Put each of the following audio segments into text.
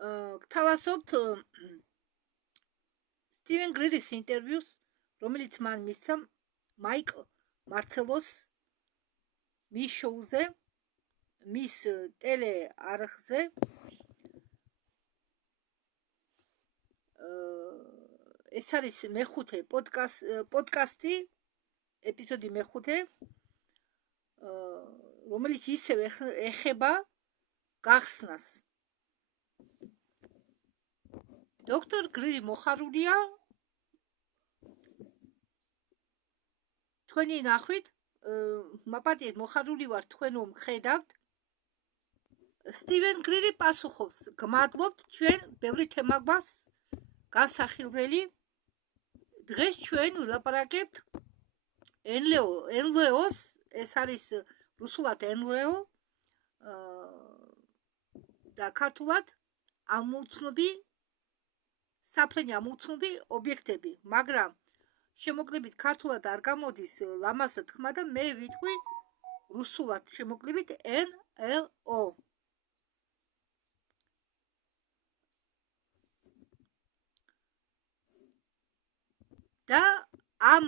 გთავაზობთ სტივენ გრირის ინტერვიუს, რომელიც მან მისცა მაიკლ მარცელოს მის შოუზე, მის ტელეარხზე. ეს არის მეხუთე პოდკასტი, ეპიზოდი მეხუთე, რომელიც ისევ ეხება გახსნას. დოქტორ გრირი მოხარულია თქვენი ნახვით, მაპატიეთ მოხარული ვარ თქვენ რომ ხედავთ. სტივენ გრირი პასუხობს, გმადლობთ, ჩვენ ბევრი თემა გვაქვს განსახილველი. დღეს ჩვენ ვილაპარაკებთ NLO-ს, ეს არის რუსულად NLO და ქართულად საფრენი ამოუცნობი ობიექტები, მაგრამ შემოკლებით ქართულად არ გამოდის ლამაზ თქმა და მე ვიტყვი რუსულად შემოკლებით NLO. და ამ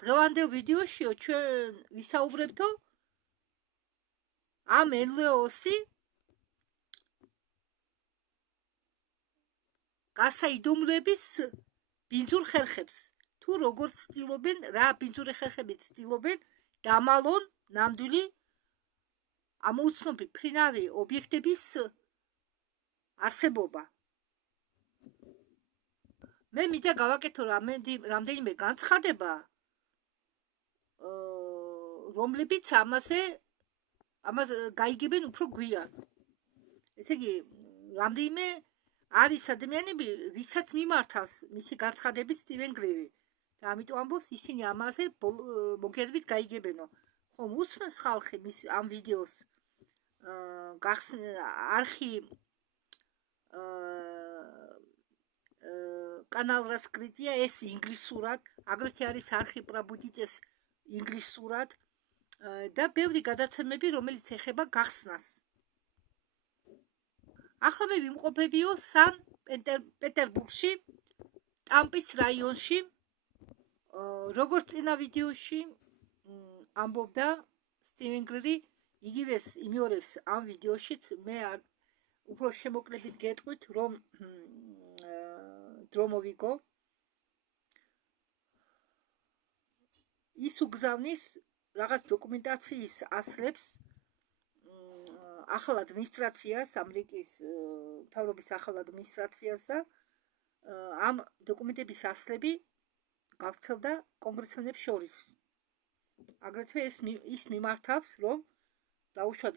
დღევანდელ ვიდეოში ჩვენ ვისაუბრებთო ამ NLO-ში გასაიდუმლოების ბინძურ ხერხებს, თუ როგორ ცდილობენ, რა ბინძური ხერხები ცდილობენ დამალონ ნამდვილი ამოუცნობი ფრინავი ობიექტების არსებობა. მე მინდა გავაკეთო რამდენიმე განცხადება, რომლებიც ამაზე გაიგებენ უფრო გვიან. ესე იგი, რამდენიმე არის ადამიანები, ვისაც მიმართავს მისი განცხადებით სტივენ გრირი და ამიტომ ამბობს ისინი ამაზე მოგერდებით გაიგებენო. ხომ უსმენს ხალხი მის ამ ვიდეოს არხი კანალ რასკრიტია, ეს ინგლისურად, აგრეთვე არის არხი პრაბუდიტეს ინგლისურად და ბევრი გადაცემები, რომელიც ეხება გახსნას. ახლა მე ვიმყოფებიო სან-პეტერბურგში, ტამპის რაიონში. როგორც წინა ვიდეოში ამბობდა სტივენ გრირი, იგივეს იმეორებს ამ ვიდეოშიც. მე უფრო შემოკლებით გეტყვით, რომ დრო მოვიგო. ის უგზავნის რაღაც დოკუმენტაციის ასლებს ახალ ადმინისტრაციას, ამერიკის მთავრობის ახალ ადმინისტრაციას და ამ დოკუმენტების ასლები გავრცელდა კონგრესმენებს შორის. აგრეთვე ის მიმართავს, რომ დაუშვათ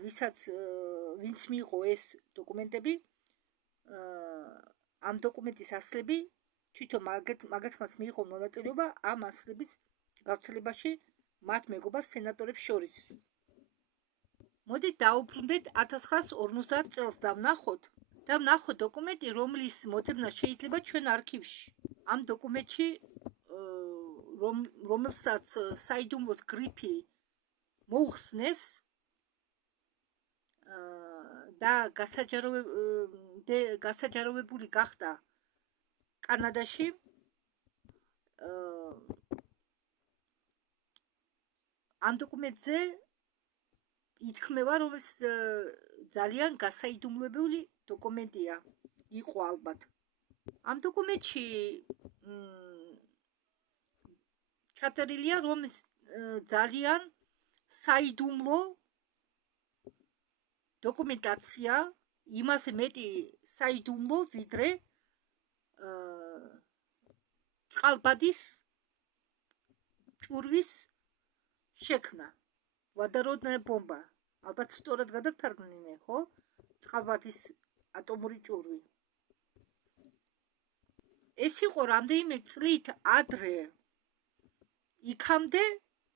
ვინც მიიღო ეს დოკუმენტები, ამ დოკუმენტის ასლები თვითონ მაგათმაც მიიღო მონაწილეობა ამ ასლების გავრცელებაში მათ მეგობარ სენატორებს შორის. მოდით დავუბრუნდეთ 1950 წელს და ვნახოთ დოკუმენტი, რომლის მოდებნა შეიძლება ჩვენ არქივში. ამ დოკუმენტში, რომელსაც საიდუმლოს გრიფი მოუხსნეს და გასაჯაროვებული გახდა კანადაში, ამ დოკუმენტზე ითქმება, რომ ეს ძალიან გასაიდუმლოებული დოკუმენტია, იყო ალბათ. ამ დოკუმენტში ჩაწერილია, რომ ძალიან საიდუმლო დოკუმენტაცია, იმაზე მეტი საიდუმლო, ვიდრე წყალბადის ჭურვის შექმნა. ვადაროდная ბომბა. ალბათ სწორად გადავთარგმნინე, ხო? წყალბადის ატომური ჭურვი. ეს იყო რამდენიმე წლით ადრე იქამდე,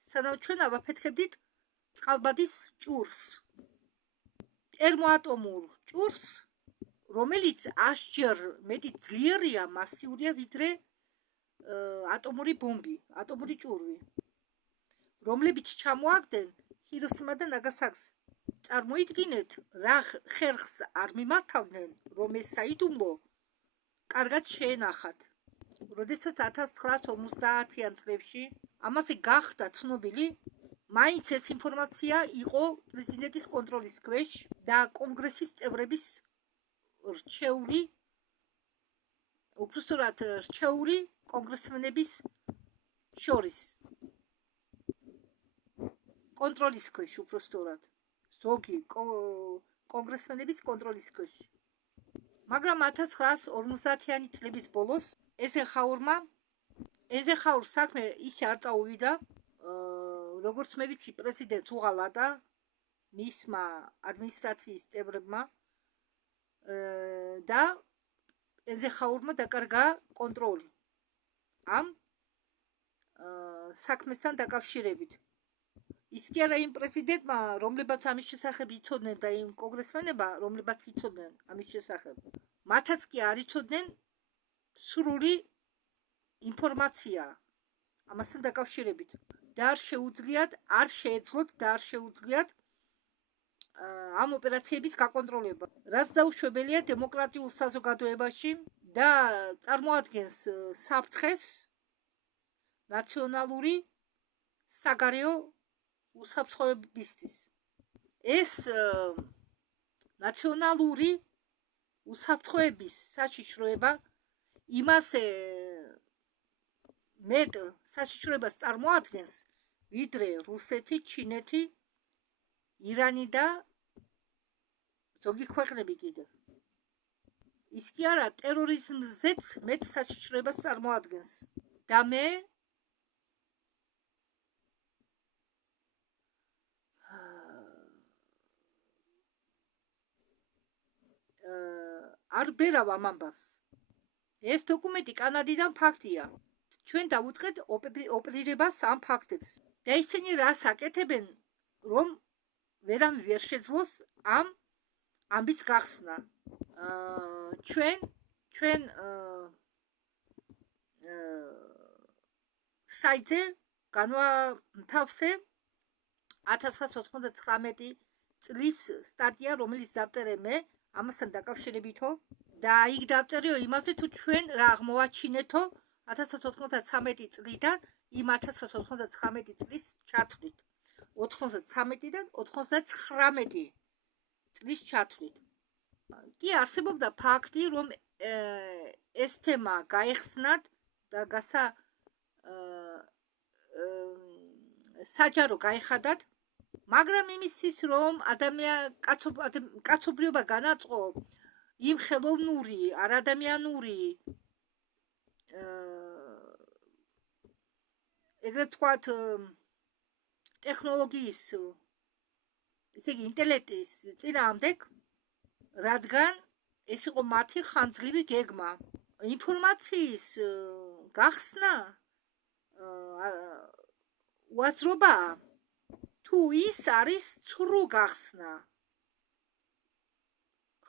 სანამ ჩვენ ავაფეთქებდით წყალბადის ჭურს. ტერმოატომურ ჭურს, რომელიც 100-ჯერ მეტი ძლიერია, მასიურია, ვიდრე ატომური ბომბი, ატომური ჭურვი, რომლებიც ჩამოაგდნენ ჰიროსიმა და ნაგასაკის წარმოიდგინეთ, რა ხერხს არ მიმართავდნენ, რომ ეს საიდუმლო კარგად შეენახათ. როდესაც 1950-იან წლებში ამაზე გახდა ცნობილი, მაინც ეს ინფორმაცია იყო პრეზიდენტის კონტროლის ქვეშ და კონგრესის წევრების რჩეული, უბრალოდ რჩეული კონგრესმენების შორის კონტროლის ქვეშ, უბრალოდ ზოგი კონგრესმენების კონტროლის ქვეშ. მაგრამ 1950-იანი წლების ბოლოს ეზეხაურს საქმე ისე არ წაუვიდა, როგორც მე ვიცი, პრეზიდენტს უღალა და მისმა ადმინისტრაციის წევრებმა და ეზეხაურმა დაკარგა კონტროლი ამ საქმესთან დაკავშირებით. ის კი არა იმ პრეზიდენტმა, რომლებაც ამის შესახებ იცოდნენ და იმ კონგრესმენებმა, რომლებაც იცოდნენ ამის შესახებ, მათაც კი არ იცოდნენ სრული ინფორმაცია ამასთან დაკავშირებით და არ შეეძლოთ ამ ოპერაციების გაკონტროლება, რაც დაუშვებელია დემოკრატიულ საზოგადოებაში და წარმოადგენს საფრთხეს ნაციონალური საგარეო უსაფრთხოებისთვის. ეს ნაციონალური უსაფრთხოების საშიშროება იმასე მეტ საშიშროებას წარმოადგენს, ვიდრე რუსეთი, ჩინეთი, ირანი და ზოგი ქვეყნები კიდევ. ის კი არა, ტერორიზმზეც მეტ საშიშროებას წარმოადგენს. და მე არ ბერავ ამ ამბავს. ეს დოკუმენტი კანადიდან ფაქტია. ჩვენ დავუწყეთ ოპერირებას ამ ფაქტებს. და ისინი რას აკეთებენ, რომ ვერავინ ვერ შეძლოს ამ ამბის გახსნა. ჩვენ საიტზე განვათავსე 1999 წლის სტატია, რომელიც დავწერე მე ამასთან დაკავშირებითო და იქ დავწერიო იმაზე, თუ ჩვენ რა აღმოვაჩინეთო 1993 წლიდან იმ 1999 წლის ჩათვლით. 93-დან 99 წლის ჩათვლით. კი არსებობდა ფაქტი, რომ ეს თემა გაეხსნათ და საჯარო გაეხადათ, მაგრამ იმისთვის, რომ კაცობრიობა განაწყო იმ ხელოვნური, არადამიანური, ეგრეთ ვთქვათ, ტექნოლოგიის, ესე იგი ინტელექტის წინააღმდეგ, რადგან ეს იყო მათი ხანძლივი გეგმა. ინფორმაციის გახსნა უაზრობა თუ ის არის ცრუ გახსნა.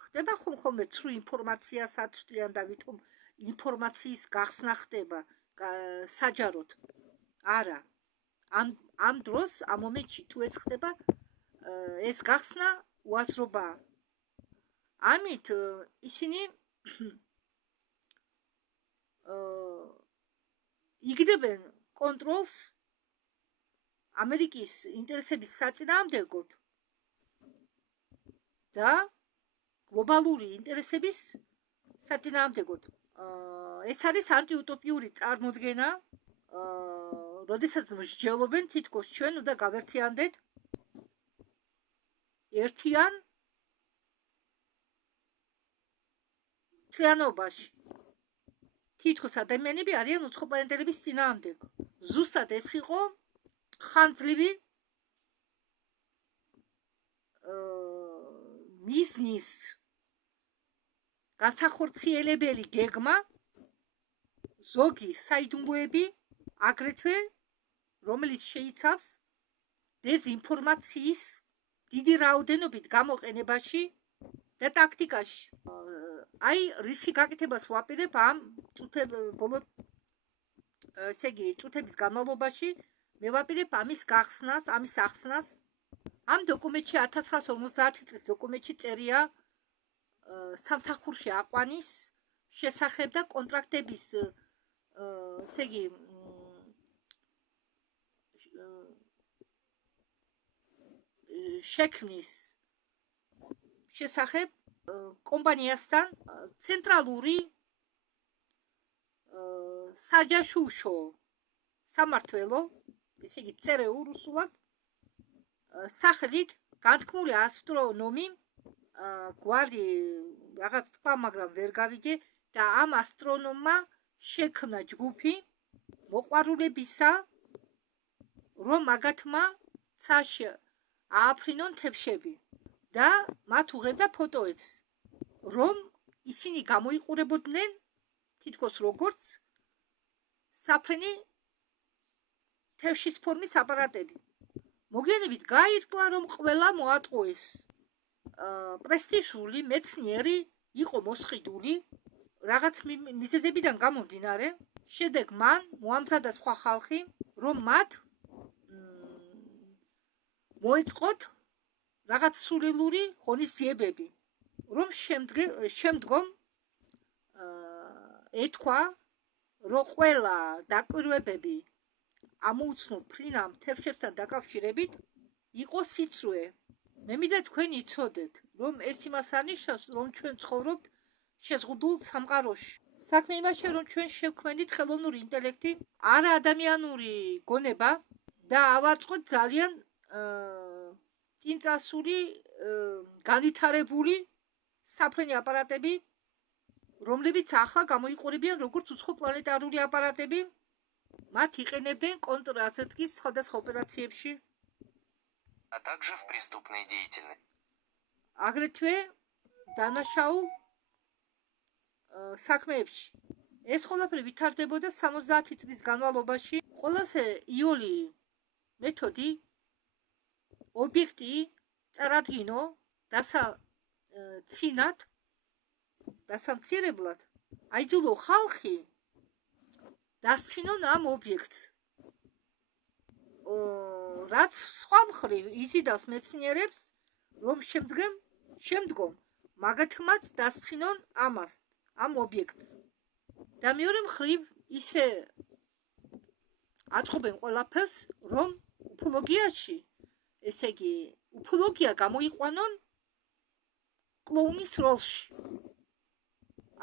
ხდება ხოლმე ცრუ ინფორმაციას აწვდიან და ვითომ ინფორმაციის გახსნა ხდება საჯაროდ. არა. ამ დროს, ამ მომენტში თუ ეს ხდება, ეს გახსნა უაზრობა. ამით ისინი იგდებენ კონტროლს ამერიკის ინტერესების საწინააღმდეგოდ და გლობალური ინტერესების საწინააღმდეგოდ. ეს არის ანტიუტოპიური წარმოდგენა, როდესაც მსჯელობენ თითქოს ჩვენ უნდა გავერთიანდეთ ერთიან მთლიანობაში. თითქოს ადამიანები არიან უცხოპლანეტელების წინააღმდეგ. ზუსტად ეს იყო ხანძლივი მიზნის განსახორციელებელი გეგმა, ზოგი საიდუმლოები, აგრეთვე რომელიც შეიცავს დეზინფორმაციის დიდი რაოდენობით გამოყენებაში და ტაქტიკაში. აი, რისი გაკეთებას ვაპირებ ამ წუთების განმავლობაში, მე ვაპირებ ამის გახსნას, ამის ახსნას ამ დოკუმენტში 1950 წლის დოკუმენტში წერია სამსახურში აყვანის შესახებ და კონტრაქტების ესე იგი შექმნის შესახებ კომპანიასთან ცენტრალური საჯაშუშო სამმართველო, ესე იგი ЦРУ რუსულად, სახელით განთქმული ასტრონომი გვარი რაღაც თქვა, მაგრამ ვერ გავიგე და ამ ასტრონომმა შექმნა ჯგუფი მოყვარულებისა, რომ მაგათმა ცაში ააფრინონ თებშები და მათ უღებდა ფოტოებს, რომ ისინი გამოიყურებოდნენ თითქოს როგორც საფრენი თევშის ფორმის აპარატები. მოგვიანებით გაირკვა, რომ ყველა მოატყუეს პრესტიჟული მეცნიერი იყო მოსყიდული რაღაც მიზეზებიდან გამომდინარე. შემდეგ მან მოამზადა სხვა ხალხი, რომ მათ მოეწყოთ რაღაც სულელური ღონისძიებები, რომ შემდგომ ეთქვა, რომ ყველა დაკვირვებები ამოუცნო ფრინამ თევშებთან დაკავშირებით იყო სიცრუე. მე მინდა თქვენ იცოდეთ, რომ ეს იმას არნიშნავს, რომ ჩვენ ცხოვრობთ შეზღუდულ სამყაროში. საქმე იმაშია, რომ ჩვენ შევქმნით ხელოვნური ინტელექტი, არა ადამიანური გონება და ავაწყოთ ძალიან წინწასული განვითარებული საფრენი აპარატები, რომლებიც ახლა გამოიყურებიან როგორც უცხო პლანეტარული აპარატები. მათ იყენებდნენ კონტრრაზვედკის სხვადასხვა ოპერაციებში, а также в преступной деятельности. აგრეთვე დანაშაულ საქმეებში. ეს ყველაფერი ვითარდებოდა 70 წლის განმავლობაში. ყველაზე იოლი მეთოდი ობიექტი წარადგინო დასამცირებლად აიძულო ხალხი დასცინონ ამ ობიექტს, რაც სხვა მხრივ იზიდავს მეცნიერებს, რომ შემდგომ მაგათმაც დასცინონ ამას, ამ ობიექტს. და მეორე მხრივ ისე აწყობენ ყველაფერს, რომ უფოლოგიაში, ესე იგი, უფოლოგია გამოიყვანონ კლოუნის როლში.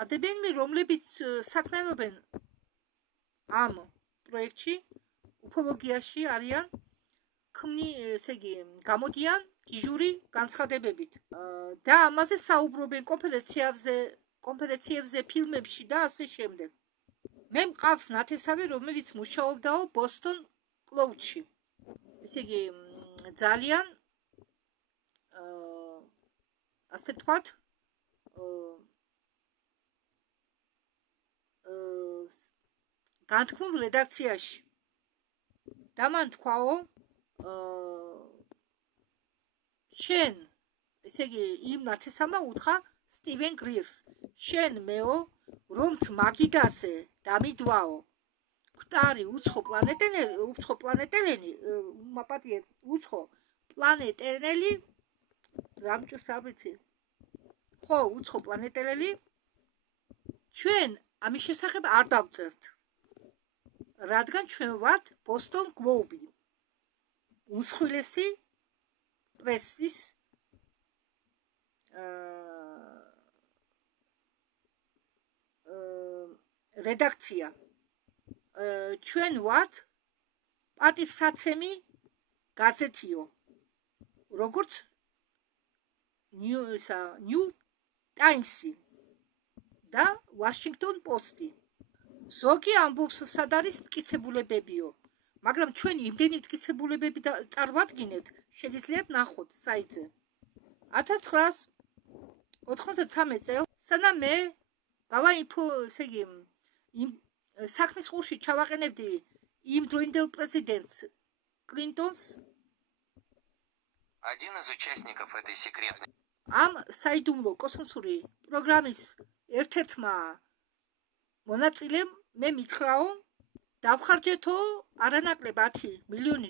ადამიანები, რომლებიც საქმიანობენ ამ პროექტში, უფოლოგიაში არიან, ესე იგი, გამოდიან გიჟური განცხადებებით და ამაზე საუბრობენ კონფერენციებზე, ფილმებში და ასე შემდეგ. მე მყავს ნათესავი, რომელიც მუშაობდაო ბოსტონ კლოუდში. ესე იგი, ძალიან ასე ვთქვათ, განთქმულ რედაქციაში. და მან თქვაო, შენ, ესე იგი, იმ ნათესავმა უთხრა სტივენ გრირს, შენ მეო, რომც მაგიდასე დამიდვაო, კვტარი უცხო პლანეტელენი, მაპატიეთ, უცხო პლანეტელელი, რამჭირს არ ვიცი, ხო, უცხო პლანეტელელი, ჩვენ ამის შესახებ არ დავწერთ, რადგან ჩვენ ვართ ბოსტონ გლოუბი, უმსხვილესი პრესის რედაქცია. ჩვენ ვართ პატივსაცემი გაზეთიო, როგორც ნიუ ტაიმსი და ვაშინგტონ პოსტი. ზოგი ამბობს, სად არის მტკიცებულებებიო, მაგრამ ჩვენ იმდენი მტკიცებულებები წარვადგინეთ, შეგიძლიათ ნახოთ საიტზე. 1993 წელს, სანამ მე ესე იგი, საქმის ყურში ჩავაყენებდი იმ დროინდელ პრეზიდენტს კლინტონს, Один из участников этой секретной ამ საიდუმლო კოსმოსური პროგრამის ერთ-ერთმა მონაწილემ მე მითხრაო, დავხარჯეთო არანაკლებ $10 მილიონი,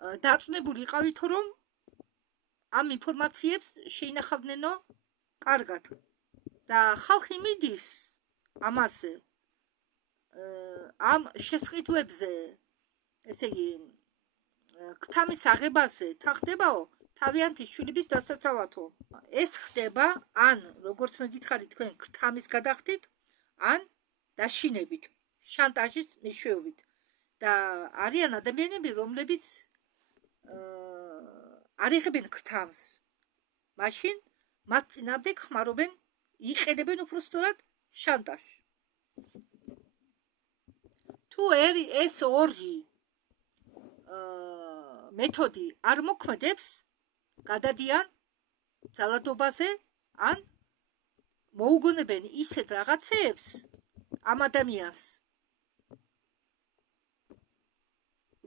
დაწუნებული იყავითო, რომ ამ ინფორმაციებს შეინახავდნენო კარგად და ხალხი მიდის ამაზე ამ შესყიდვებზე, ესე იგი ქთამის აღებაზე თან ხდებაო თავიანთი შვილების დასაცავათო. ეს ხდება ან როგორც მე გითხარით თქვენ ქთამის გადახდით, ან დაშინებით, შანტაჟის მეშვეობით და არიან ადამიანები, რომლებიც არ იღებენ ქთამს. მაშინ მათ წინააღმდეგ ხმარობენ, იყენებენ უბრალოდ შანტაჟს. თუ ეს ორი მეთოდი არ მოქმედებს, გადადიან ძალადობაზე ან მოუგონებენ ისეთ რაღაცეებს ამ ადამიანს,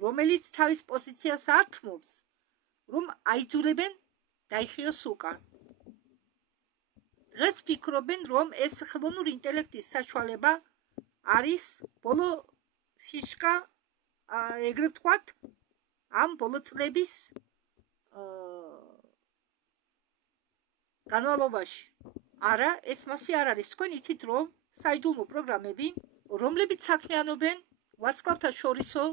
რომელიც თავის პოზიციას ართმობს, რომ აიძულებენ დაიხიოს უკან. დღეს ფიქრობენ, რომ ეს ხელოვნური ინტელექტის საშუალება არის ბოლო ფიშკა, ეგრეთ ვთქვათ, ამ ბოლო წლების განმავლობაში. არა, ეს მასე არ არის. თქვენ იცით, რომ საიდუმლო პროგრამები, რომლებიც საქმიანობენ ვარსკვლავთა შორისო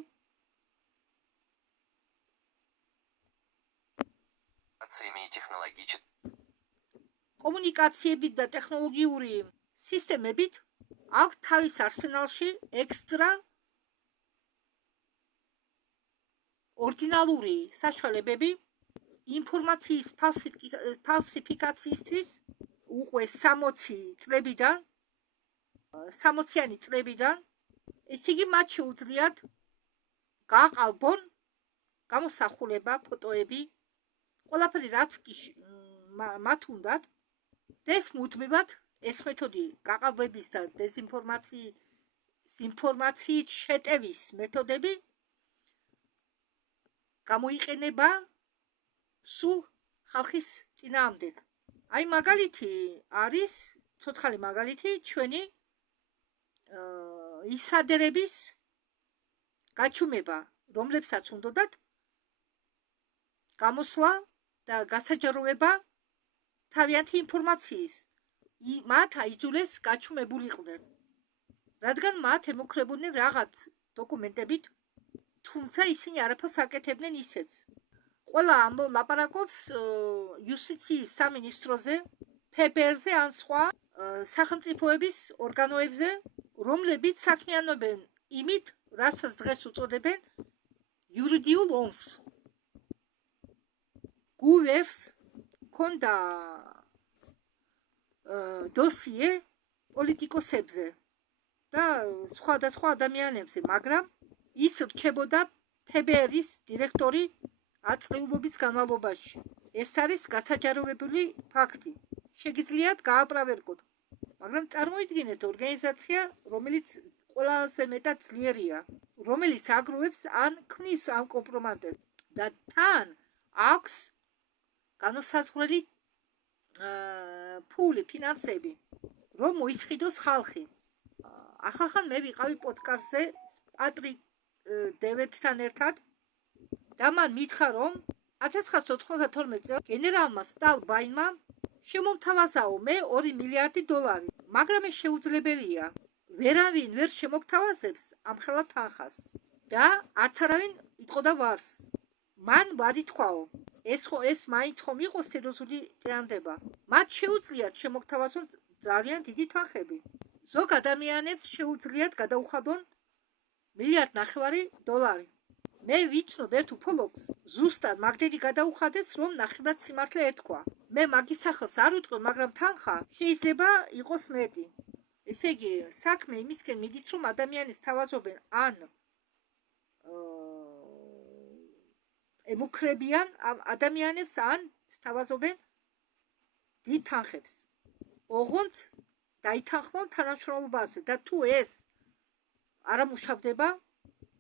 კომუნიკაციებით და ტექნოლოგიური სისტემებით აქვს თავის არსენალში ექსტრა ორდინალური საშუალებები ინფორმაციის ფალსიფიკაციისთვის უკვე 60-იანი წლებიდან, ესე იგი მათ შეუძლიათ გააყალბონ გამოსახულება, ფოტოები, ყველაფერი რაც კი მათ უნდათ და ეს მუდმივად ეს მეთოდი გაყალბების და ინფორმაციით შეტევის მეთოდები გამოიყენება სულ ხალხის წინააღმდეგ. აი მაგალითი არის, ცოცხალი მაგალითი ჩვენი ისადერების გაჩუმება, რომლებსაც უნდათ გამოსვლა და გასაჯაროება თავიანთი ინფორმაციის. მათ აიძულეს გაჩუმებულიყვნენ, რადგან მათ ემუქრებოდნენ რაღაც დოკუმენტებით, თუმცა ისინი არაფერს აკეთებდნენ ისეც. ყველა ლაპარაკობს იუსტიციის სამინისტროზე, ფებერზე ან სხვა სახელმწიფოების ორგანოებზე, რომლებიც საქმიანობენ იმით, რასაც დღეს უწოდებენ იურიდიულ ომს. გუვერს ქონდა დოსიე პოლიტიკოსებზე და სხვადასხვა ადამიანებზე, მაგრამ ის რჩებოდა ფებერის დირექტორი 10 წლების განმავლობაში. ეს არის გასაჯაროვებული ფაქტი. შეგიძლიათ გააправერკოთ. მაგრამ წარმოიდგინეთ ორგანიზაცია, რომელიც ყველაზე მეტად ძლიერია, რომელიც აგროვებს ან ქმნის ამ კომპრომატებს და თან აქვს განუსაზღვრელი ფული, ფინანსები, რომ მოისყიდოს ხალხი. ახალ მე ვიყავი პოდკასტზე პატრიკ დევეთთან ერთად და მან მითხრა, რომ 1992 წელს გენერალმა სტალბაინმა შემომთავაზაო მე 2 მილიარდი დოლარი, მაგრამ ეს შეუძლებელია. ვერავინ ვერ შემოგთავაზებს ამხელა თანხას და არც არავინ იტყოდა ვარს. მან ვარი თქვაო, ეს მაინც ხომ იყო სერიოზული წინადადება. მათ შეუძლიათ შემოგთავაზონ ძალიან დიდი თანხები. ზოგ ადამიანებს შეუძლიათ გადაუხადონ 1,5 მილიარდი დოლარი. მე ვიცნობ ერთ უფოლოგს, ზუსტად მაგდენი გადაუხადეს, რომ ნახევრად სიმართლე ეთქვა. მე მაგის სახელს არ ვიტყვი, მაგრამ თანხა შეიძლება იყოს მეტი. ესე იგი, საქმე იმისკენ მიდით, რომ ადამიანებს თავაზობენ ან ემუქრებიან ადამიანებს, ან თავაზობენ დიდ თანხებს. ოღონდ დაითანხმონ თანამშრომლობაზე და თუ ეს არ ამუშავდება,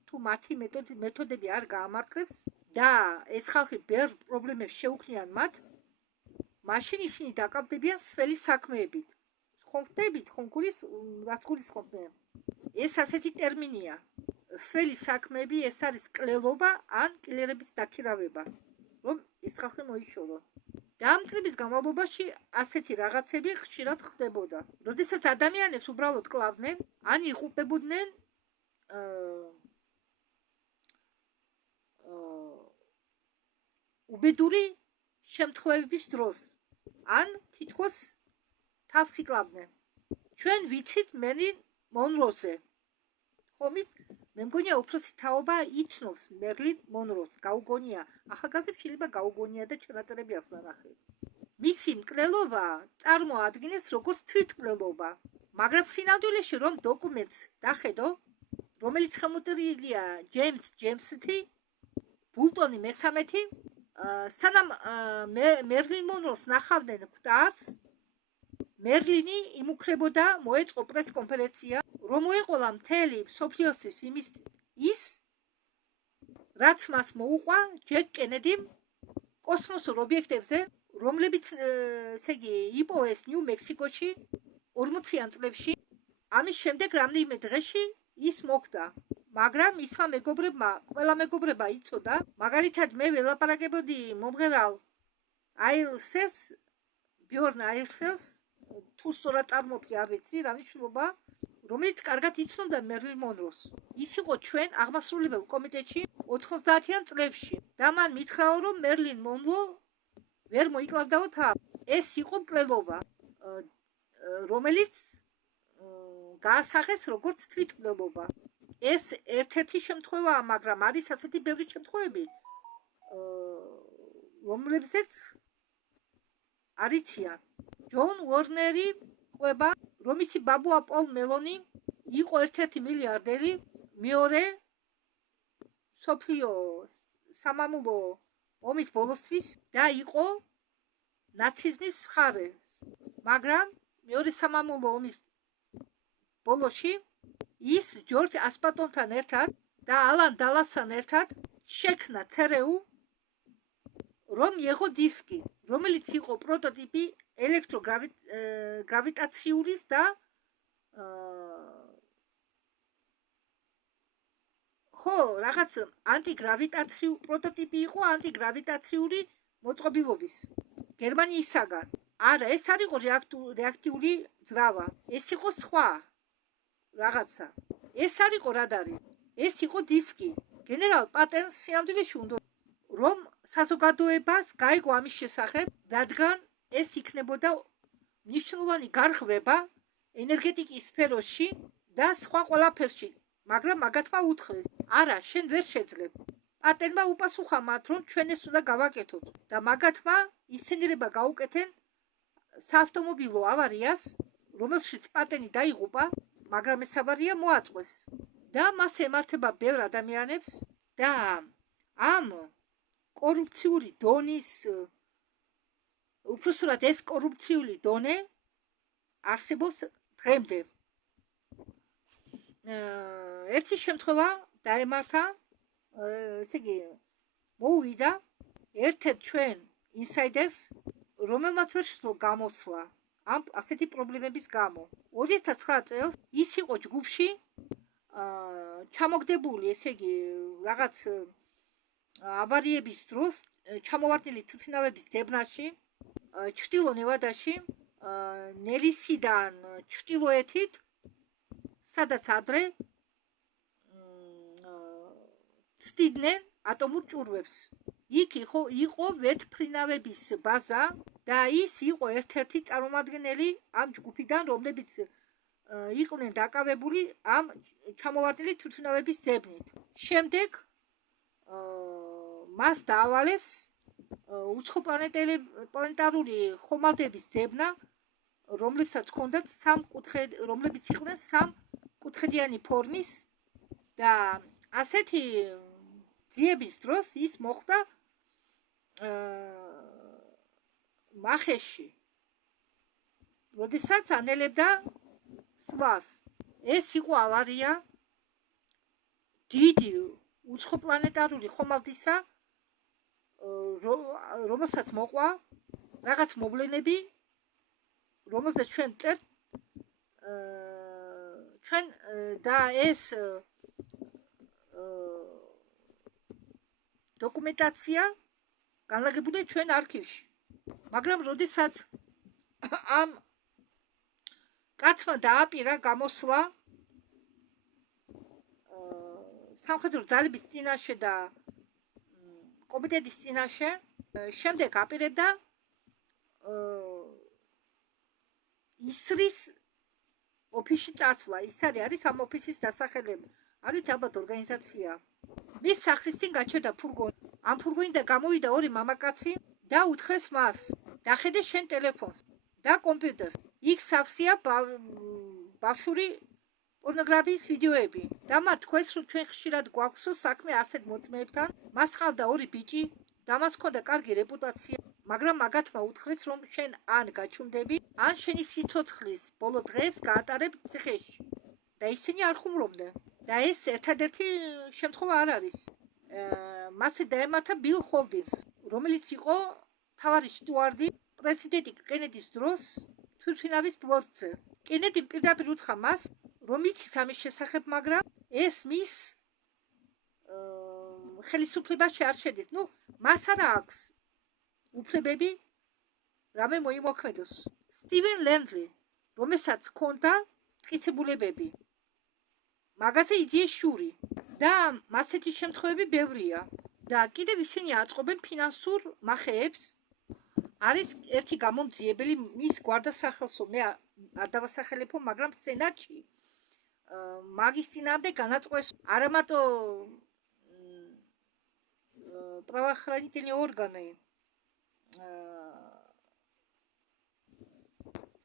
თუ მათი მეთოდები არ გაამართლებს და ეს ხალხი ბევრ პრობლემებს შეუქმნიან მათ, მაშინ ისინი დაკავდებიან სველი საქმეებით. ხომ ხდებით, ხომ გულისხმობთ? ეს ასეთი ტერმინია. სველი საქმეები ეს არის კლელობა ან კილერების დაქირავება, რომ ეს ხალხი მოიშორონ. და ამ წლების განმავლობაში ასეთი რაღაცები ხშირად ხდებოდა. როდესაც ადამიანებს უბრალოდ კლავდნენ, ან იღუპებოდნენ უბედური შემთხვევების დროს, ან თითქოს თავს იკლავდნენ. ჩვენ ვიცით მერლინ მონროზე. ხომით, მე მგონია უფროსი თაობა იცნობს მერლინ მონროს, გაუგონია. ახალგაზრდებს შეიძლება გაუგონია და ჩანაწერები აქვს ნახეთ. მისი მკვლელობა წარმოადგენს როგორც თვითმკვლელობა, მაგრამ სინამდვილეში რომ დოკუმენტს დახედო, რომელიც ხელმოწერილია ჯეიმსი ბულტონი მესამეთი, სანამ მერლინ მონროს ნახავდნენ კვტარს, მერლინი იმუქრებოდა, მოეწყო პრეს კონფერენცია, რომ მოეყოლა მთელი მსოფლიოსთვის ის, რაც მას მოუყვა ჯეკ კენედიმ კოსმოსურ ობიექტებზე, რომლებიც ესე იგი იპოვეს ნიუ-მექსიკოში 40-იან წლებში. ამის შემდეგ რამდენიმე დღეში ის მოხდა, მაგრამ ისმა მეგობრებმა, ყველა მეგობრება იცოდა, მაგალითად მე ველაპარაკებოდი მომღერალ აილსელს, ბიორნ აილსელს, თუ სწორად წარმოვიდგინე, არ ვიცი რა მნიშვნელობა, რომელიც კარგად იცნობდა მერლინ მონროს. ის იყო ჩვენ აღმასრულებელ კომიტეტში 90-იან წლებში და მან მითხრაო, რომ მერლინ მონრო ვერ მოიკლავდაო თავს. ეს იყო მკვლელობა, რომელიც გაასახეს როგორც თვითმკვლელობა. ეს ერთ-ერთი შემთხვევაა, მაგრამ არის ასეთი ბევრი შემთხვევები, რომლებზეც არიციან. ჯონ უორნერი ყვება, რომ მისი ბაბუა პოლ მელონი იყო ერთ-ერთი მილიარდერი, მეორე მსოფლიო სამამულო ომის ბოლოსთვის და იყო ნაციზმის მხარეს. მაგრამ მეორე სამამულო ომის ბოლოში ის ჯორჯ ასპატონთან ერთად და ალან დალასთან ერთად შექმნა ЦРУ, რომ მიეღო დისკი, რომელიც იყო პროტოტიპი ელექტროგრავიტაციის და ხო, რაღაც ანტიგრავიტაციული პროტოტიპი იყო ანტიგრავიტაციული მოწყობილობის გერმანიისაგან. არა, ეს არ იყო რეაქტიული ძრავა, ეს იყო სხვა რაღაცა. ეს არ იყო რადარი, ეს იყო დისკი. გენერალ პატენს სინამდვილეში უნდა რომ საზოგადოებას გაიგო ამის შესახებ, რადგან ეს იქნებოდა მნიშვნელოვანი გარღვევა ენერგეტიკის სფეროში და სხვა ყველაფერში, მაგრამ მაგათმა უთხრეს, არა, შენ ვერ შეძლებ. პატენმა უპასუხა მათ, რომ ჩვენ ეს უნდა გავაკეთოთ და მაგათმა ისენირება გაუკეთენ საავტომობილო ავარიას, რომელშიც პატენი დაიღუპა, მაგრამ ეს ავარია მოაწყვეს და მას ემართება ბევრ ადამიანებს და ამ კორუფციული დონის, უпроსტად ეს კორუფციული დონე არსებობს დღემდე. ერთი შემთხვევა დაემართა, ესე იგი, მოვიდა ერთ-ერთ ჩვენ ინსაიდერს, რომელმაც ვერ შეძლო გამოსვლა ამ ასეთი პრობლემების გამო. 2009 წელს ის იყო ჯგუფში ჩამოგდებული, ესე იგი, რაღაც ავარიების დროს ჩამოვარდნილი თვითმფრინავების ძებნაში, ჩრდილო ნევადაში, ნელისიდან ჩრდილოეთით, სადაც ადრე ცდიდნენ ატომურ ჭურვებს. იქ იყო ვეთფრინავების ბაზა და ის იყო ერთ-ერთი წარმომადგენელი ამ ჯგუფიდან, რომლებიც იყვნენ დაკავებული ამ ჩამოვარდნილი თვითმფრინავების ძებნით. შემდეგ მას დაავალეს უცხოპლანეტარული ხომალდების ძებნა, რომლებსაც ჰქონდათ რომლებიც იყვნენ სამკუთხედიანი ფორმის და ასეთი ძიების დროს ის მოხდა მახეში, როდესაც ანელებდა სვას. ეს იყო ავარია დიდი უცხოპლანეტარული ხომალდისა, რომელსაც მოყვა რაღაც მოვლენები, რომელზეც ჩვენ წერთ, ჩვენ და ეს დოკუმენტაცია განლაგებულია ჩვენ არქივში. მაგრამ როდესაც ამ კაცმა დააპირა გამოსვლა სამხედრო ძალების წინაშე და კომიტეტის წინაშე, შემდეგ აპირებდა ისრის ოფისში წასვლა. ის არის ამ ოფისის დასახელება. არის ალბათ ორგანიზაცია. მის სახლის წინ გაჩერდა ფურგონი. ამ ფურგონიდან გამოვიდა ორი მამაკაცი და უთხრეს მას: დახედე შენ ტელეფონს და კომპიუტერს. იქ სავსეა ბავშვური პორნოგრაფიის ვიდეოები და მათ თქვეს, რომ ჩვენ ხშირად გვაქვსო საქმე ასეთ მოწმეებთან. მას ჰყავდა ორი ბიჭი და მას ჰქონდა კარგი რეპუტაცია, მაგრამ მაგათმა უთხრეს, რომ შენ ან გაჩუმდები, ან შენი სიცოცხლის ბოლო დღეებს გაატარებ ციხეში. და ისინი არ ხუმრობდნენ. და ეს ერთადერთი შემთხვევა არ არის. მასე დაემართა ბილ ჰოლდინს, რომელიც იყო მთავარი სტუარდი პრეზიდენტი კენედის დროს თვითმფრინავის ბორტზე. კენედიმ პირდაპირ უთხრა მას, რომ იცის ამის შესახებ, მაგრამ ეს მის ხელისუფლებაში არ შედის. მას არა აქვს უფლებები რამე მოიმოქმედოს. სტივენ ლენდლი, რომელსაც ჰქონდა მტკიცებულებები, მაგაზე იძიეს შური და ასეთი შემთხვევები ბევრია. და კიდევ ისინი აწყობენ ფინანსურ მახეებს. არის ერთი გამომძიებელი მის გვარდასახელსო, მე არ დავასახელებო, მაგრამ სენატში მაგის წინააღმდეგ განაწყვეს არა მარტო правоохранительные органы,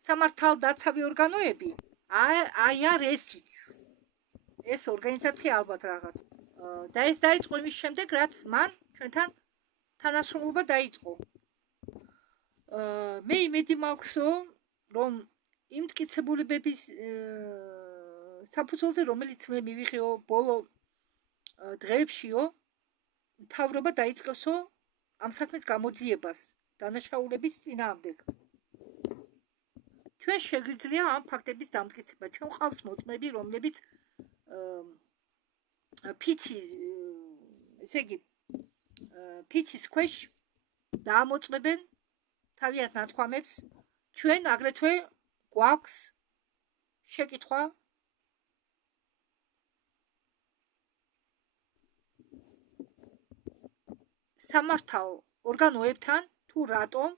სამართალდაცავი ორგანოები, არ ესიც. ეს ორგანიზაცია ალბათ რაღაც. და ეს დაიწყო იმის შემდეგ, რაც მან ჩვენთან თანასწორობა დაიწყო. მე იმედი მაქვსო, რომ იმ მტკიცებულებების საფუძველზე, რომელიც მე მივიღეო ბოლო დღეებშიო, მთავრობა დაიწყოსო ამ საქმის გამოძიებას დანაშაულების წინააღმდეგ. ჩვენ შეგვიძლია ამ ფაქტების დამტკიცება. ჩვენ ყავს მოწმეები, რომლებიც ფიცის ქვეშ დაამოწმებენ თავიანთ ნათქვამებს. ჩვენ აგრეთვე გვაქვს შეკითხვა სამართალ ორგანოებთან, თუ რატომ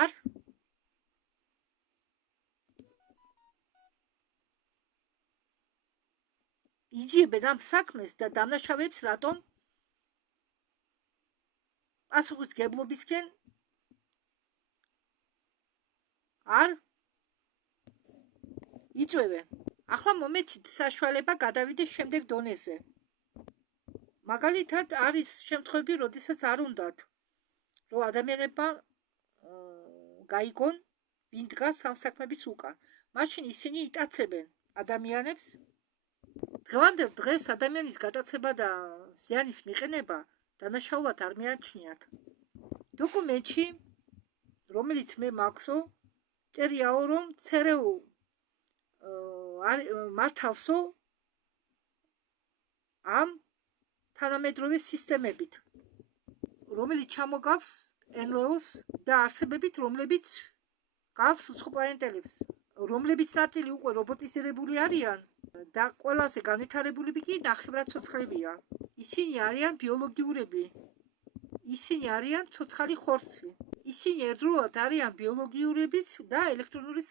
არ იძიებენ ამ საქმეს და დამნაშავეებს რატომ პასუხისმგებლობისკენ არ იწვევენ. ახლა მომეცით საშუალება გადავიდე შემდეგ დონეზე. მაგალითად არის შემთხვევები, როდესაც არ უნდათ, რომ ადამიანებმა გაიგონ, ვინ დგას ამ საქმების უკან. მაშინ ისინი იტაცებენ ადამიანებს. დღევანდელ დღეს ადამიანის გატაცება და ზიანის მიყენება დანაშაულად არ მიაჩნიათ. დოკუმენტში, რომელიც მე მაქვსო, წერიაო, რომ ЦРУ მართავსო ამ თანამედროვე სისტემებით, რომელიც ჩამოგავს NLO-ს და არსებებით, რომლებიც გავს უცხოპლანეტელებს, რომლებიც ნაწილი უკვე რობოტიზირებული არიან და ყველაზე განვითარებული კი ნახევრად-ცოცხლებია. ისინი არიან ბიოლოგიურები, ისინი არიან ცოცხალი ხორცი, ისინი ერთდროულად არიან ბიოლოგიურებიც და ელექტრონული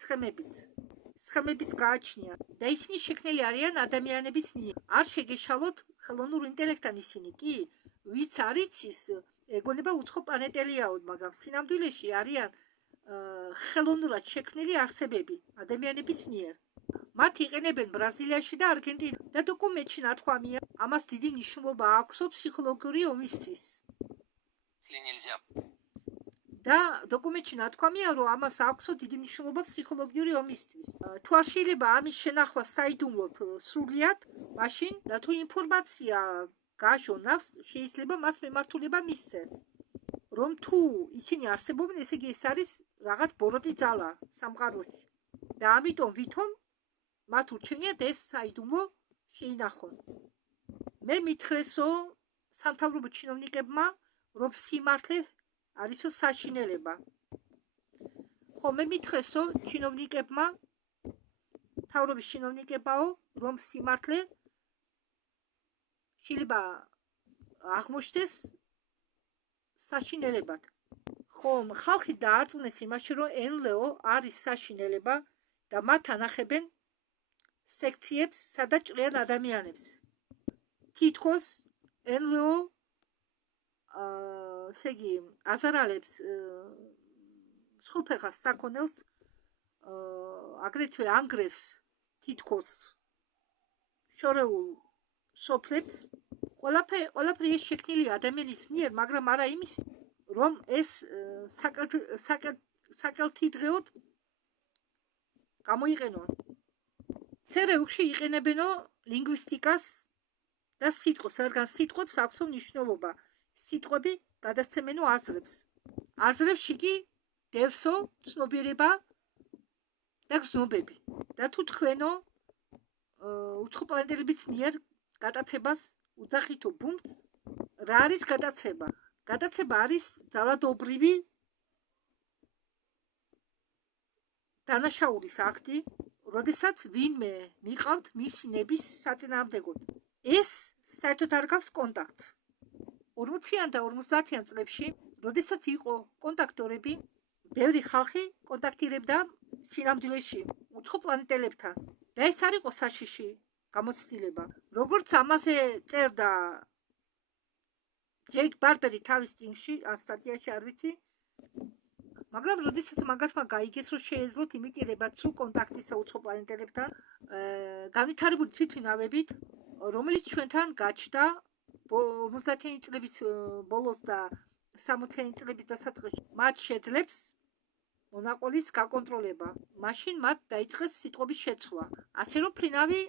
სხემებიც გააჩნიათ და ისინი შექმნილი არიან ადამიანების მიერ. არ შეგეშალოთ ხელოვნურ ინტელექტთან ისინი კი, ვიც არის ის ეგონება უცხოპლანეტელიაოდ, მაგრამ სინამდვილეში არიან ხელოვნურად შექმნილი არსებები ადამიანების მიერ. მათ იყენებენ ბრაზილიაში და არგენტინაში და დოკუმენტში ნათქვამია, ამას დიდი მნიშვნელობა აქვსო ფსიქოლოგიური ომისთვის. და დოკუმენტში ნათქვამია, რომ ამას აქვსო დიდი მნიშვნელობა ფსიქოლოგიური ომისთვის. თუ არ შეიძლება ამის შენახვა საიდუმლოდ სრულიად, მაშინ და თუ ინფორმაცია გაჟონავს, შეიძლება მას მემართულება მისცენ. რომ თუ ისინი არსებობენ, ესე იგი ეს არის რაღაც ბოროტი ძალა სამყაროში. და ამიტომ ვითომ მათ ურჩევნიათ ეს საიდუმლო შეინახონ. მე მითხრესო სამთავრობო ჩინოვნიკებმა, რომ სიმართლე არისო საშინელება. ხო, მე მითხრესო ჩინოვნიკებმა, მთავრობის ჩინოვნიკებაო, რომ სიმართლე შეიძლება აღმოჩნდეს საშინელებად. ხომ ხალხი დაარწმუნეს იმაში, რომ NLO არის საშინელება და მათ ანახებენ სექციებს, სადაც ჭრიან ადამიანებს. თითქოს NLO ესე იგი აზარალებს სრულფეხას საქონელს, აგრეთვე ანგრევს თითქოს შორეულ სოფლებს. ყველაფერი ეს შექმნილია ადამიანის მიერ, მაგრამ არა იმის, რომ ეს საკელთიდღეოდ გამოიყენონ. ცერეულში იყენებენო ლინგვისტიკას და სიტყვებს, რადგან სიტყვებს აქვსო მნიშვნელობა. სიტყვები გადასცემენო აზრებს. აზრებში კი დევსო ცნობიერება და გზნობები. და თუ თქვენო უცხოპლანეტელების მიერ გადაცებას უძახითო ბუნტს, რა არის გადაცება? გადაცება არის ძალადობრივი დანაშაულის აქტი, როდესაც ვინმე მიყავთ მისი ნების საწინააღმდეგოდ. ეს საერთოდ არ გავს კონტაქტს. 40-იან და 50-იან წლებში, როდესაც იყო კონტაქტორები, ბევრი ხალხი კონტაქტირებდა სინამდვილეში უცხოპლანეტელებთან. და ეს არ იყო საშიში გამოცდილება. როგორც ამაზე წერდა ჯეიკ ბარბერი თავის წიგნში, სტატიაში არ ვიცი, მაგრამ როდესაც მაგათმა გაიგეს, რომ შეეძლოთ იმიტირება თუ კონტაქტისა უცხოპლანეტელებთან, განვითარებული თვითმფრინავებით, რომელიც ჩვენთან გაჩნდა 50-იანი წლების ბოლოს და 60-იანი წლების დასაწყისში, მათ შეძლებს მონაყოლის გაკონტროლება. მაშინ მათ დაიწყეს სიტყვების შეცვლა. ასე რომ ფრინავი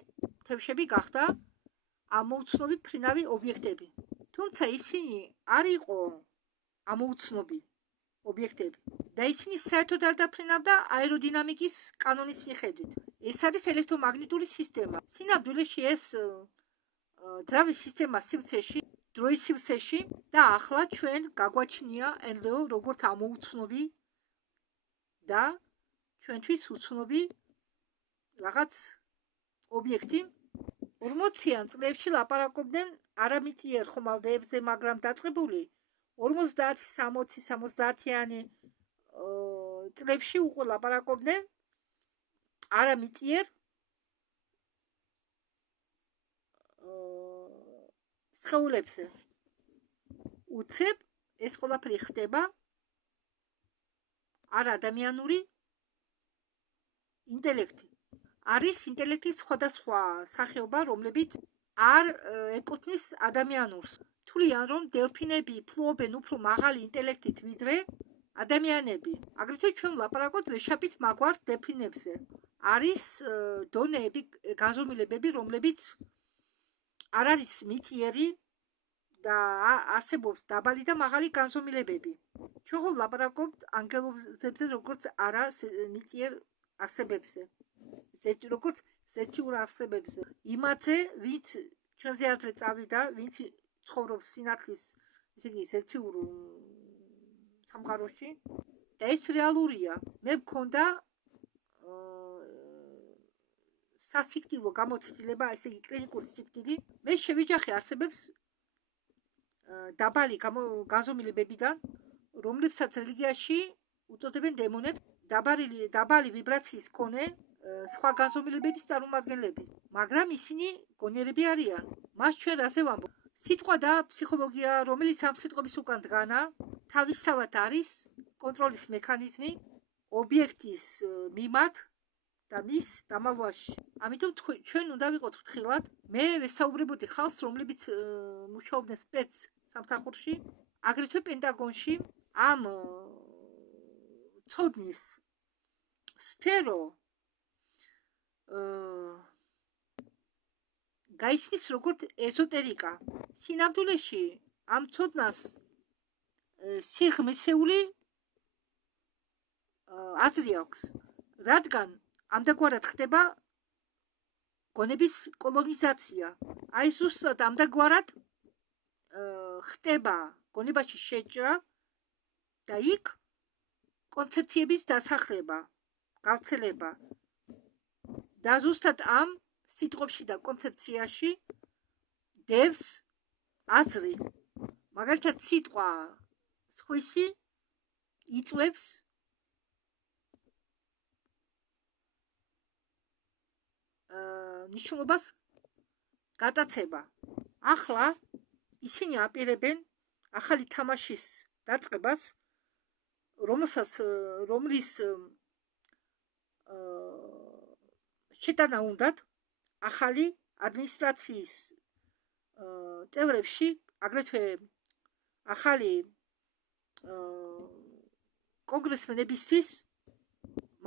თევშები გახდა ამოუცნობი ფრინავი ობიექტები. თუმცა ისინი არ იყო ამოუცნობი ობიექტები და ისინი საერთოდ არ დაფრინავდა აეროდინამიკის კანონის მიხედვით. ეს არის ელექტრომაგნიტური სისტემა. სინამდვილეში ეს ძრავი სისტემა სივრცეში, დროის სივრცეში და ახლა ჩვენ გაგვაჩნია NLO როგორც ამოუცნობი და ჩვენთვის უცნობი რაღაც ობიექტი. 40-იან წლებში ლაპარაკობდნენ არამიწიერ ხომალდებზე, მაგრამ დაწყებული 50-60-70-იანი წლებში უკვე ლაპარაკობდნენ არამიწიერ სხეულებზე. უცებ ეს ყველაფერი ხდება არადამიანური ინტელექტი. არის ინტელექტის სხვადასხვა სახეობა, რომლებიც არ ეკუთვნის ადამიანურს. თვლიან, რომ დელფინები ფლობენ უფრო მაღალი ინტელექტით ვიდრე ადამიანები. აგრეთვე ჩვენ ვლაპარაკობთ ვეშაპის მაგვარ დელფინებზე. არის დონეები, განზომილებები, რომლებიც არ არის მიწიერი და არსებობს დაბალი და მაღალი განზომილებები. ჩვენ ვლაპარაკობთ ანგელოზებზე, როგორც არა მიწიერ არსებებზე. როგორც ზეციურ არსებებზე. იმათზე, ვინც ჩვენზე ადრე წავიდა, ვინც ცხოვრობს სინათლის, ესე იგი ზეციურ სამყაროში და ეს რეალურია. მე მქონდა სასიკვდილო გამოცდილება, ესე იგი კლინიკური სიკვდილი. მე შევიჯახე არსებებს დაბალი განზომილებებიდან, რომლებსაც რელიგიაში უწოდებენ დემონებს, დაბალი ვიბრაციის მქონე სხვა განზომილებების წარმომადგენლები, მაგრამ ისინი გონიერები არიან. მას ჩვენ რაზე ვამბობ? სიტყვა და ფსიქოლოგია, რომელიც ამ სიტყვების უკან დგანა, თავისთავად არის კონტროლის მექანიზმი ობიექტის მიმართ და მის დამალვაში. ამიტომ ჩვენ უნდა ვიყოთ ფრთხილად. მე ვესაუბრებოდი ხალხს, რომლებიც მუშაობდნენ სპეც სამსახურში, აგრეთვე პენტაგონში, ამ ცოდნის სფერო გაიცნის როგორც ეზოტერიკა. სინამდვილეში ამ ცოდნას სიღრმისეული აზრი აქვს, რადგან ამდაგვარად ხდება გონების კოლონიზაცია. აი ზუსტად ამდაგვარად ხდება გონებაში შეჭრა და იქ კონცეფციების დასახლება, გავრცელება. და ზუსტად ამ სიტყვებში და კონცეფციაში დევს აზრი. მაგალითად სიტყვა სხვისი იწვევს ნიშნულობას გადაცება. ახლა ისინი აპირებენ ახალი თამაშის დაწყებას, რომლის შეტანა უნდათ ახალი ადმინისტრაციის წევრებში, აგრეთვე ახალი კონგრესმენებისთვის.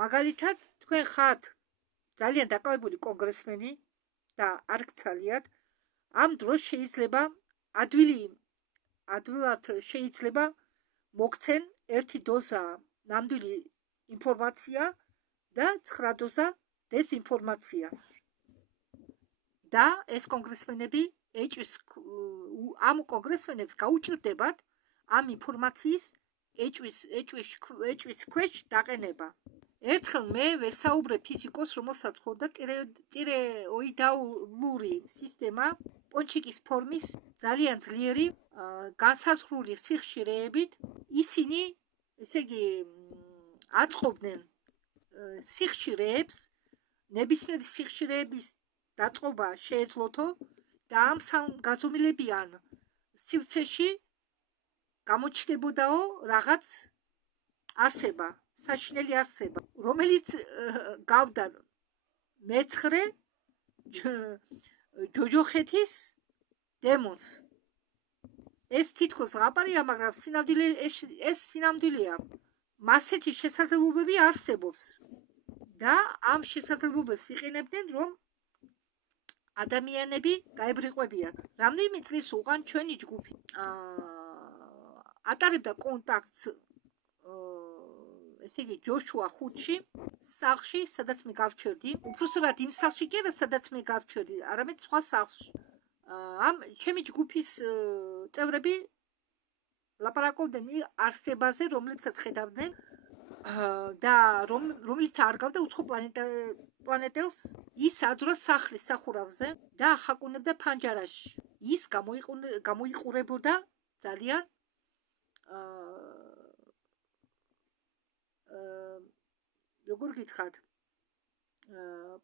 მაგალითად, თქვენ ხართ ძალიან დაკავებული კონგრესმენი და არ გცალიათ, ამ დროს შეიძლება ადვილად შეიძლება მოგცენ ერთი დოზა ნამდვილი ინფორმაცია და 9 დოზა დეზინფორმაცია. და ეს კონგრესმენები ამ კონგრესმენებს გაუჭირდებათ ამ ინფორმაციის ეჭვის ქვეშ დაყენება. ერთხელ მე ვესაუბრე ფიზიკოს, რომელსაც ხოდა ტიროიდალური სისტემა პონჩიკის ფორმის ძალიან ძლიერი განსაზღვრული სიხშირეებით. ისინი, ესე იგი, აწყობდნენ სიხშირეებს, ნებისმიერი სიხშირეების დაწყობა შეეძლოთო და ამ გაზომილებიან სივრცეში გამოჩნდებოდაო რაღაც არსება, საშინელი არსება, რომელიც გავდა მეცხრე ჯოჯოხეთის დემონს. ეს თითქოს ზღაპარია, მაგრამ ეს სინამდვილეა. მასეთი შესაძლებლობები არსებობს და ამ შესაძლებლობებს იყენებდნენ, რომ ადამიანები გაებრიყვებიან. რამდენიმე წლის უკან ჩვენი ჯგუფი ატარებდა კონტაქტს ესე იგი ჯოშუა ხუთში, სახლში, სადაც მე გავჩერდი. უბრალოდ იმ სახლში კი არა, სადაც მე გავჩერდი, არამედ სხვა სახლში. ამ ჩემი ჯგუფის წევრები ლაპარაკობდნენ არსებაზე, რომლებსაც ხედავდნენ და რომელიც არგავდა უცხო პლანეტელს, ის ადრა სახლის სახურავზე და ახაკუნებდა ფანჯარაში. ის გამოიყურებოდა ძალიან როგორ გითხრათ,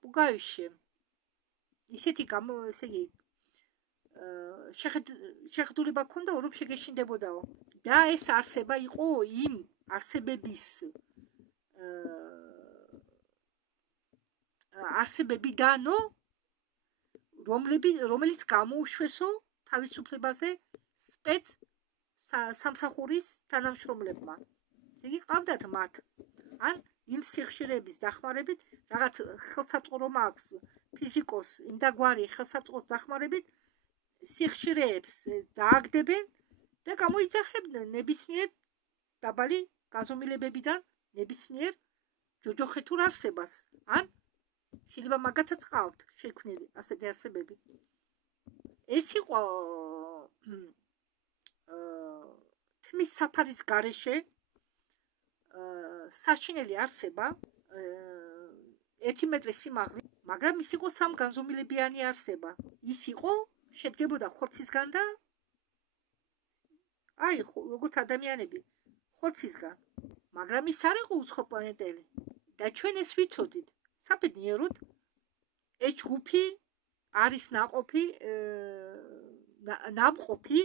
პუგაიშე. ისეთი ესე იგი შეხედულება ქონდა, რომ შეგეშინდებოდაო. და ეს არსება იყო იმ არსებების არსებებიდანო, რომელიც გამოუშვესო თავისუფლებაზე სპეც სამსახურის თანამშრომლებმა. იგი ყავდათ მათ. ან იმ სიხშირეების დახმარებით, რაღაც ხელსაწყო აქვს ფიზიკოს, იმდაგვარი ხელსაწყოს დახმარებით სიხშირეებს დააგდებენ და გამოიძახებდნენ ნებისმიერ დაბალი გაზომილებებიდან ნებისმიერ ჯოჯოხეთურ არსებას. ან შეიძლება მაგათაც ყავთ შექმნილი ასეთი არსებები. ეს იყო თმის საფარის გარეშე საშინელი არსება, 1 მეტრის სიმაღლით, მაგრამ ის იყო სამგანზომილებიანი არსება. ის იყო შედგებოდა ხორცისგან და აი, როგორც ადამიანები, ხორცისგან. მაგრამ ის არ იყო უცხო პლანეტელი. და ჩვენ ეს ვიცოდით. საბედნიეროდ, ეს ჯგუფი არის ნამყოფი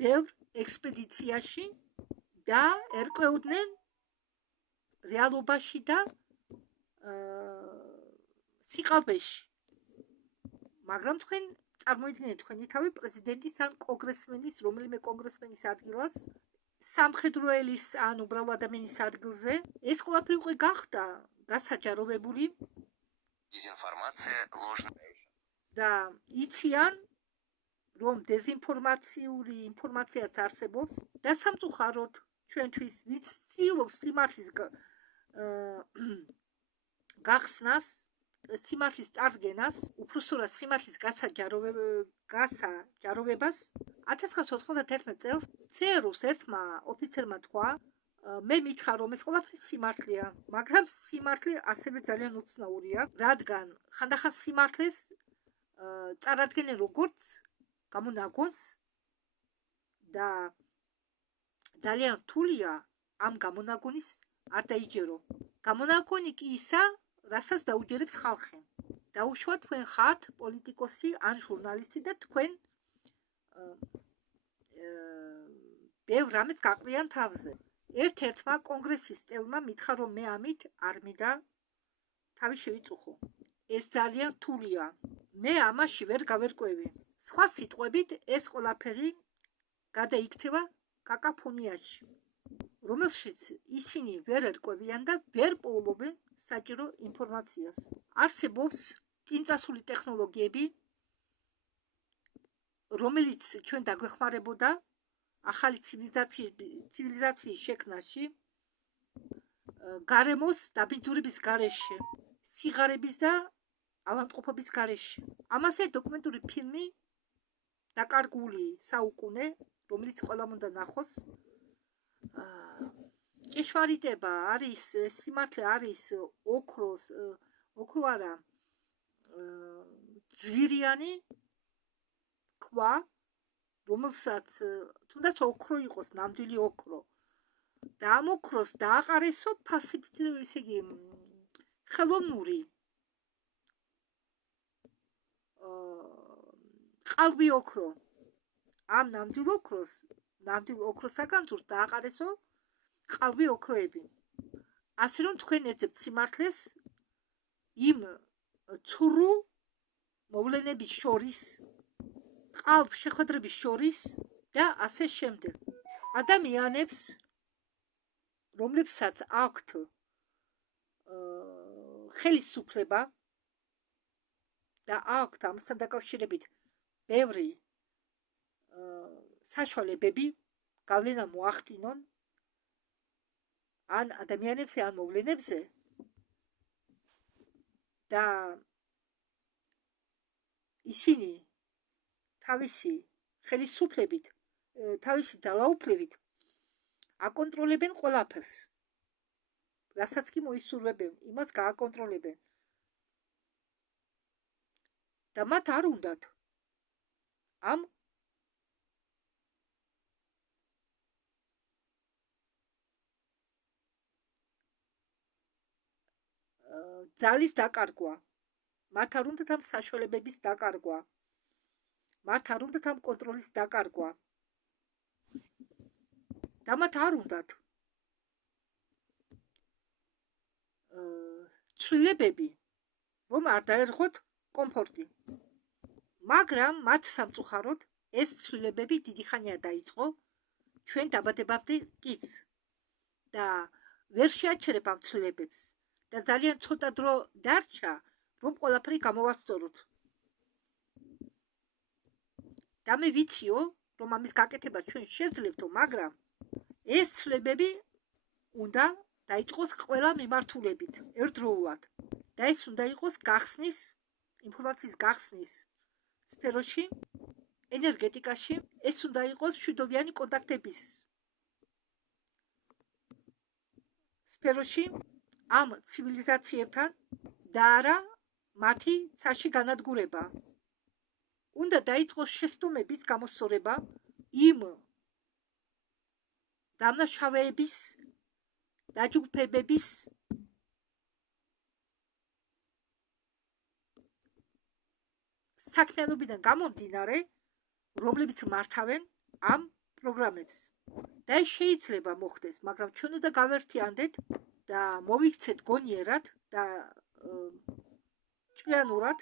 ბევრ ექსპედიციაში და ერკვეოდნენ რეალობაში და სიყალბეში. მაგრამ თქვენ წარმოიდგინეთ თქვენი თავი პრეზიდენტის ან კონგრესმენის, რომელიმე კონგრესმენის ადგილას, სამხედროელის ან უბრალო ადამიანის ადგილზე, ეს ყველაფერი უკვე გახდა გასაჯაროვებული Дезинформация ложная. და იციან, რომ დეზინფორმაციული ინფორმაციაც არსებობს და სამწუხაროდ ჩვენთვის ვინც ცდილობს სიმართლის გახსნას, სიმართლის წარდგენას, უფროსურად სიმართლის გასაჯაროვებას 1991 წელს ЦРУ-ს ერთმა ოფიცერმა თქვა, მე მითხრა, რომ ეს ყველაფერი სიმართლეა, მაგრამ სიმართლე ასევე ძალიან უცნაურია, რადგან ხანდახან სიმართლეს წარადგენენ როგორც გამონაგონს და ძალიან რთულია ამ გამონაგონის არ დაიჯერო. გამონაგონი კი ისა, რასაც დაუჯერებს ხალხი. დაუშვათ, თქვენ ხართ პოლიტიკოსი ან ჟურნალისტი და თქვენ ბევრ რამეს გაყრიან თავზე. ერთ-ერთმა კონგრესის წევრმა მითხრა, რომ მე ამით არ მინდა თავი შევიწუხო. ეს ძალიან რთულია. მე ამაში ვერ გავერკვევი. სხვა სიტყვებით, ეს ყველაფერი გადაიქცევა კაკაფონიაში, რომელშიც ისინი ვერ ერკვევიან და ვერ პოულობენ საჭირო ინფორმაციას. არსებობს წინწასული ტექნოლოგიები, რომელიც ჩვენ დაგვეხმარებოდა ახალი ცივილიზაციის შექმნაში, გარემოს დაბინძურების გარეშე, სიღარიბის და ავადმყოფობის გარეშე. ამაზე დოკუმენტური ფილმი დაკარგული საუკუნე, რომელიც ყველამ უნდა ნახოს. ჭეშმარიტება არის, სიმართლე არის ოქრო არა, ძვირიანი ქვა, რომელსაც თუნდაც ოქრო იყოს, ნამდვილი ოქრო. და ამ ოქროს დააყარესო ფალსიფიცირებული, ესე იგი ხელოვნური ყალბი ოქრო. ამ ნამდვილ ოქროსაგან თუ დააყარესო ყალბი ოქროები. ასე რომ თქვენ ეძებთ სიმართლეს იმ ცრუ მოვლენების შორის, ყალბ შეხვედრების შორის და ასე შემდეგ. ადამიანებს, რომლებსაც აქვთ ხელისუფლება და აქვთ ამასთან დაკავშირებით ბევრი საშუალებები, გავლენა მოახდინონ ან ადამიანებზე, ან მოვლენებზე და ისინი თავისი ხელისუფლებით, თავისი ძალაუფლებით აკონტროლებენ ყველაფერს, რასაც კი მოისურვებენ, იმას გააკონტროლებენ. და მათ არ უნდათ ამ ძალის დაკარგვა, მათ არ უნდათ ამ საშუალებების დაკარგვა, მათ არ უნდათ ამ კონტროლის დაკარგვა და მათ არ უნდათ ცვლილებები, რომ არ დაერღვოთ კომფორტი. მაგრამ მათ სამწუხაროდ ეს ცვლილებები დიდი ხანია დაიწყო, ჩვენ დაბადებამდე კიც და ვერ შეაჩერებ ამ ცვლილებებს და ძალიან ცოტა დრო დარჩა, რომ ყველაფერი გამოვასწოროთ. და მე ვიციო, რომ ამის გაკეთება ჩვენ შევძლებთო, მაგრამ ეს ცვლილებები უნდა დაიწყოს ყველა მიმართულებით, ერთდროულად. და ეს უნდა იყოს გახსნის, ინფორმაციის გახსნის სფეროში, ენერგეტიკაში, ეს უნდა იყოს მშვიდობიანი კონტაქტების სფეროში ამ ცივილიზაციებთან და არა მათი ცაში განადგურება. უნდა დაიწყოს შეცდომების გამოსწორება იმ დამნაშავეების, დაჯგუფებების საქმიანობიდან გამომდინარე, რომლებიც მართავენ ამ პროგრამებს. და ეს შეიძლება მოხდეს, მაგრამ ჩვენ უნდა გავერთიანდეთ და მოვიქცეთ გონიერად და ჭკვიანურად